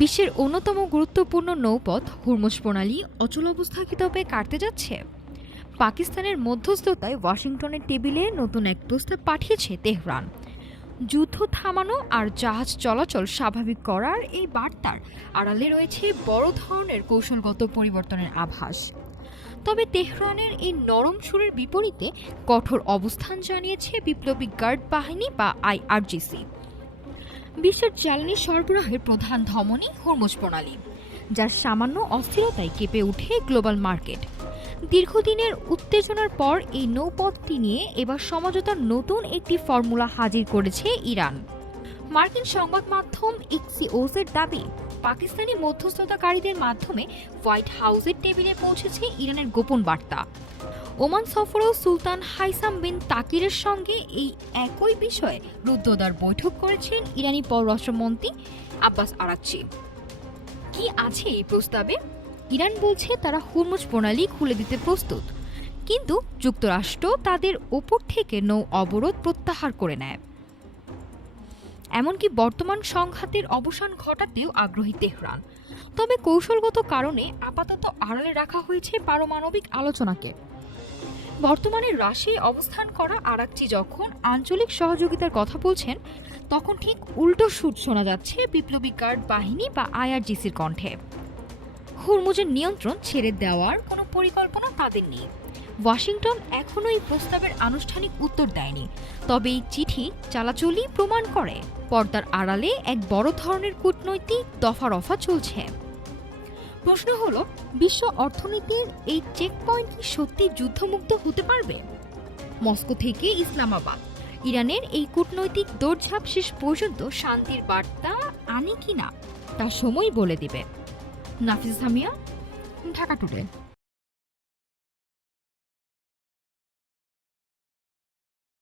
বিশ্বের অন্যতম গুরুত্বপূর্ণ নৌপথ হুরমুজ প্রণালী অচল অবস্থা কি তবে কাটতে যাচ্ছে? পাকিস্তানের মধ্যস্থতায় ওয়াশিংটনের টেবিলে নতুন এক প্রস্তাব পাঠিয়েছে তেহরান। যুদ্ধ থামানো আর জাহাজ চলাচল স্বাভাবিক করার এই বার্তার আড়ালে রয়েছে বড় ধরনের কৌশলগত পরিবর্তনের আভাস। তবে তেহরানের এই নরম সুরের বিপরীতে কঠোর অবস্থান জানিয়েছে বিপ্লবী গার্ড বাহিনী বা আইআরজিসি। বিশ্বের জ্বালানি সরবরাহের প্রধান ধমনী হুরমুজ প্রণালী, যার সামান্য অস্থিরতায় কেঁপে ওঠে গ্লোবাল মার্কেট। দীর্ঘদিনের উত্তেজনার পর এই নৌপথটি নিয়ে এবার সমঝোতার নতুন একটি ফর্মুলা হাজির করেছে ইরান। মার্কিন সংবাদ মাধ্যম এক্সিওসের দাবি, পাকিস্তানি মধ্যস্থতাকারীদের মাধ্যমে হোয়াইট হাউসের টেবিলে পৌঁছেছে ইরানের গোপন বার্তা। ওমান সফরেও সুলতান হাইসাম বিন তাকিরের সঙ্গে এই একই বিষয়ে রুদ্ধদ্বার বৈঠক করেছেন ইরানি পররাষ্ট্রমন্ত্রী আব্বাস আরাকচি। কি আছে এই প্রস্তাবে? ইরান বলছে তারা হুরমুজ প্রণালী খুলে দিতে প্রস্তুত, কিন্তু যুক্তরাষ্ট্র তাদের ওপর থেকে নৌ অবরোধ প্রত্যাহার করে নেয়। এমনকি বর্তমান সংঘাতের অবসান ঘটাতেও আগ্রহী তেহরান। তবে কৌশলগত কারণে আপাতত আড়ালে রাখা হয়েছে পারমাণবিক আলোচনাকে। বর্তমানে রাশিয়ায় অবস্থান করা আরাকচি যখন আঞ্চলিক সহযোগিতার কথা বলছেন, তখন ঠিক উল্টো সুর শোনা যাচ্ছে বিপ্লবী গার্ড বাহিনী বা আইআরজিসির কণ্ঠে। হুরমুজের নিয়ন্ত্রণ ছেড়ে দেওয়ার কোনো পরিকল্পনা তাদের নেই। ওয়াশিংটন এখনও এই প্রস্তাবের আনুষ্ঠানিক উত্তর দেয়নি, তবে এই চিঠি চালাচলই প্রমাণ করে পর্দার আড়ালে এক বড় ধরনের কূটনৈতিক দফারফা চলছে। প্রশ্ন হলো, বিশ্ব অর্থনীতির এই চেকপয়েন্ট কি সত্যি যুদ্ধমুক্ত হতে পারবে? মস্কো থেকে ইসলামাবাদ ইরানের এই কূটনৈতিক দৌড়ঝাঁপ শেষ পর্যন্ত শান্তির বার্তা আনে কিনা তা সময় বলে দিবে। নাফিস সামিয়া, ঢাকা টুডে।